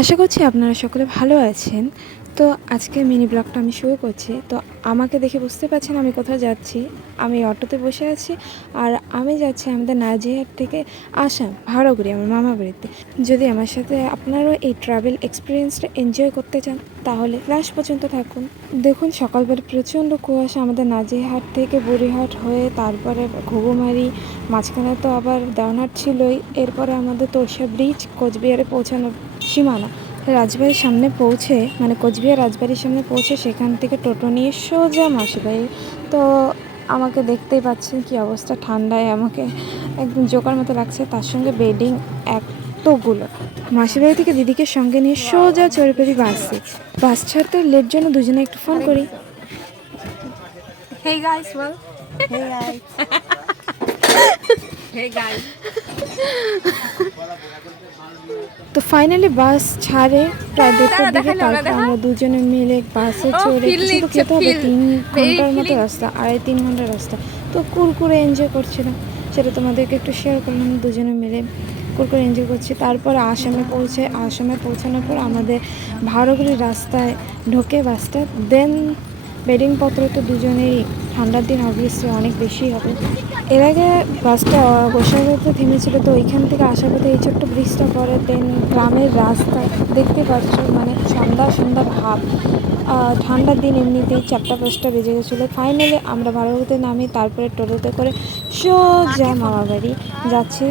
আশা করছি আপনারা সকলে ভালো আছেন। তো আজকে মিনি ব্লগটা আমি শুরু করছি। তো আমাকে দেখে বুঝতে পারছেন আমি কোথাও যাচ্ছি। আমি অটোতে বসে আছি আর আমি যাচ্ছি আমাদের নাজিরহাট থেকে আসাম ভাড়াগুড়ি আমার মামা বাড়িতে। যদি আমার সাথে আপনারাও এই ট্রাভেল এক্সপিরিয়েন্সটা এনজয় করতে চান তাহলে লাস্ট পর্যন্ত থাকুন। দেখুন সকালবেলা প্রচণ্ড কুয়াশা আমাদের নাজিরহাট থেকে বুড়িহাট হয়ে তারপরে ঘুঘুমারি, মাঝখানে তো আবার দেওয়ানহাট ছিলই। এরপরে আমাদের তোরসা ব্রিজ, কোচবিহারে পৌঁছানোর সীমানা রাজবাড়ির সামনে পৌঁছে, মানে কোচবিহার রাজবাড়ির সামনে পৌঁছে সেখান থেকে টোটো নিয়ে সোজা মাসিবাড়ি। তো আমাকে দেখতেই পাচ্ছেন কি অবস্থা, ঠান্ডায় আমাকে একদম জোকার মতো লাগছে, তার সঙ্গে বেডিং এতগুলো। মাসিবাড়ি থেকে দিদিকে সঙ্গে নিয়ে সোজা চড়ে পড়ি বাসে। বাস ছাড়তে লেট জন্য দুজনে একটু ফোন করি। Hey guys, well. Hey guys. Hey guys. তো ফাইনালি বাস ছাড়ে প্রায় 1:30টার দিকে। তারপর আমরা দুজনে মিলে বাসে চড়ে কিছু তো খেতে হবে, 3 ঘন্টার মতো রাস্তা, 2.5-3 ঘন্টার রাস্তা। তো কুরকুরে এনজয় করছিলাম, সেটা তোমাদেরকে একটু শেয়ার করলাম। দুজনে মিলে কুরকুরে এনজয় করছি। তারপর আসামে পৌঁছানোর পর আমাদের ভাড়াগুড়ির রাস্তায় ঢোকে বাসটা। দেন বেডিংপত্র তো দুজনেরই, ঠান্ডার দিন অবভিয়াসলি অনেক বেশি হবে। এর আগে বাসটা গোসাইগাঁওতে থেমেছিল, তো ওইখান থেকে আসার পথে এই ছোট্ট ব্রিজটা পরে। দেন গ্রামের রাস্তা দেখতে পাচ্ছ, মানে সন্ধ্যা ভাব। ঠান্ডার দিন এমনিতেই 4টা-5টা বেজে গেছিলো। ফাইনালি আমরা ভাড়াগুড়িতে নামি, তারপরে টোটোতে করে সোজা মামাবাড়ি যাচ্ছি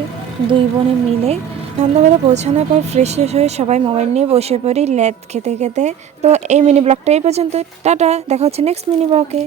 দুই বোনে মিলে। সন্ধ্যাবেলা পৌঁছানোর পর ফ্রেশ হয়ে সবাই মোবাইল নিয়ে বসে পড়ি ল্যাদ খেতে খেতে। তো এই মিনি ব্লগটা এই পর্যন্ত। টাটা, দেখা হচ্ছে নেক্সট মিনি ব্লগে।